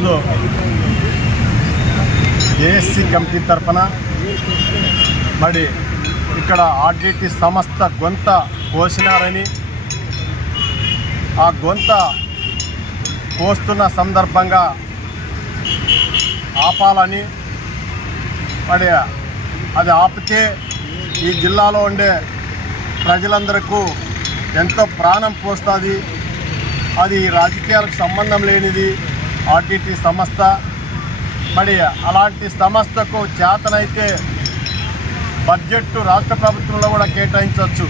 ఈరోజు ASC committee తరఫున మరి ఇక్కడ ఆర్డిటి సంస్థ గొంత కోసినారని, ఆ గొంత కోస్తున్న సందర్భంగా ఆపాలని, మరి అది ఆపితే ఈ జిల్లాలో ఉండే ప్రజలందరికీ ఎంతో ప్రాణం పోస్తుంది. అది రాజకీయాలకు సంబంధం లేనిది ఆర్డిటి సంస్థ. మరి అలాంటి సంస్థకు చేతనైతే బడ్జెట్ రాష్ట్ర ప్రభుత్వంలో కూడా కేటాయించవచ్చు.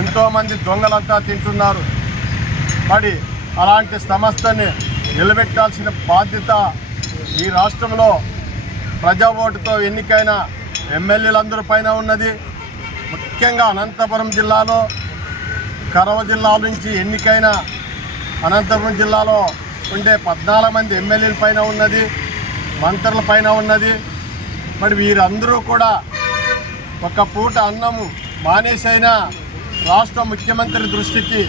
ఎంతోమంది దొంగలంతా తింటున్నారు. మరి అలాంటి సంస్థని నిలబెట్టాల్సిన బాధ్యత ఈ రాష్ట్రంలో ప్రజా ఓటుతో ఎన్నికైన ఎమ్మెల్యేలందరి పైన ఉన్నది. ముఖ్యంగా అనంతపురం జిల్లాలో, కరవ జిల్లా నుంచి ఎన్నికైన అనంతపురం జిల్లాలో ఉండే 14 మంది ఎమ్మెల్యేల పైన ఉన్నది, మంత్రుల పైన ఉన్నది. మరి వీరందరూ కూడా ఒక పూట అన్నము మానేసైనా రాష్ట్ర ముఖ్యమంత్రి దృష్టికి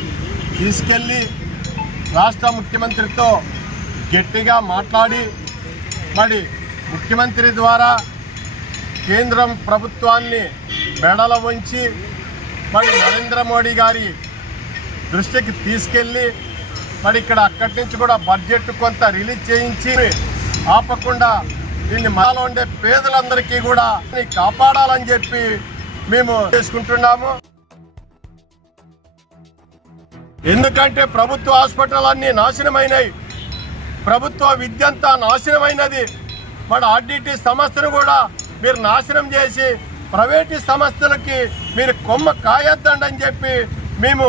తీసుకెళ్ళి రాష్ట్ర ముఖ్యమంత్రితో గట్టిగా మాట్లాడి, మరి ముఖ్యమంత్రి ద్వారా కేంద్రం ప్రభుత్వాన్ని మెడల ఉంచి మరి నరేంద్ర మోడీ గారి దృష్టికి తీసుకెళ్ళి, మరి ఇక్కడ అక్కడి నుంచి కూడా బడ్జెట్ కొంత రిలీజ్ చేయించి ఆపకుండా దీన్ని మాలో ఉండే పేదలందరికీ కూడా కాపాడాలని చెప్పి మేము చేసుకుంటున్నాము. ఎందుకంటే ప్రభుత్వ హాస్పిటల్ అన్నీ నాశనమైనవి, ప్రభుత్వ విద్య అంతా నాశనమైనది. మరి ఆర్డిటి సంస్థను కూడా మీరు నాశనం చేసి ప్రైవేటు సంస్థలకి మీరు కొమ్మ కాయొద్దండి అని చెప్పి మేము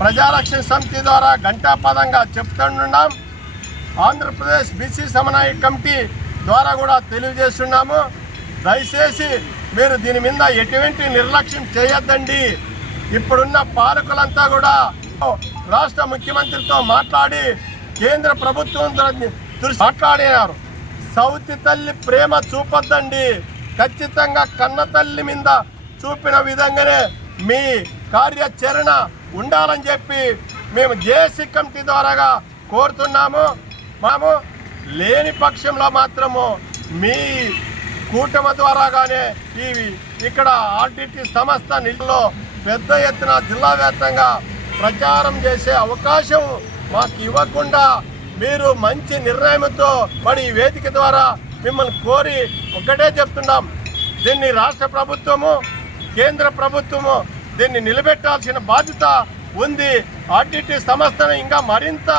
ప్రజారక్షణ సమితి ద్వారా ఘంటాపదంగా చెప్తున్నాం. ఆంధ్రప్రదేశ్ బీసీ సమన్వయ కమిటీ ద్వారా కూడా తెలియజేస్తున్నాము. దయచేసి మీరు దీని మీద ఎటువంటి నిర్లక్ష్యం చేయొద్దండి. ఇప్పుడున్న పాలకులంతా కూడా రాష్ట్ర ముఖ్యమంత్రితో మాట్లాడి కేంద్ర ప్రభుత్వం దృష్టి మాట్లాడినారు. సౌతి తల్లి ప్రేమ చూపొద్దండి, ఖచ్చితంగా కన్న తల్లి మీద చూపిన విధంగానే మీ కార్యాచరణ ఉండాలని చెప్పి మేము జేఏసీ కమిటీ ద్వారాగా కోరుతున్నాము. మేము లేని పక్షంలో మాత్రము మీ కూటమి ద్వారాగానే ఇక్కడ ఆర్డిటి సంస్థ నిధుల్లో పెద్ద ఎత్తున జిల్లా వ్యాప్తంగా ప్రచారం చేసే అవకాశం మాకు ఇవ్వకుండా మీరు మంచి నిర్ణయంతో మరి ఈ వేదిక ద్వారా మిమ్మల్ని కోరి ఒకటే చెప్తున్నాం, దీన్ని రాష్ట్ర ప్రభుత్వము కేంద్ర ప్రభుత్వము దీన్ని నిలబెట్టాల్సిన బాధ్యత ఉంది. ఆర్డిటి సంస్థను ఇంకా మరింత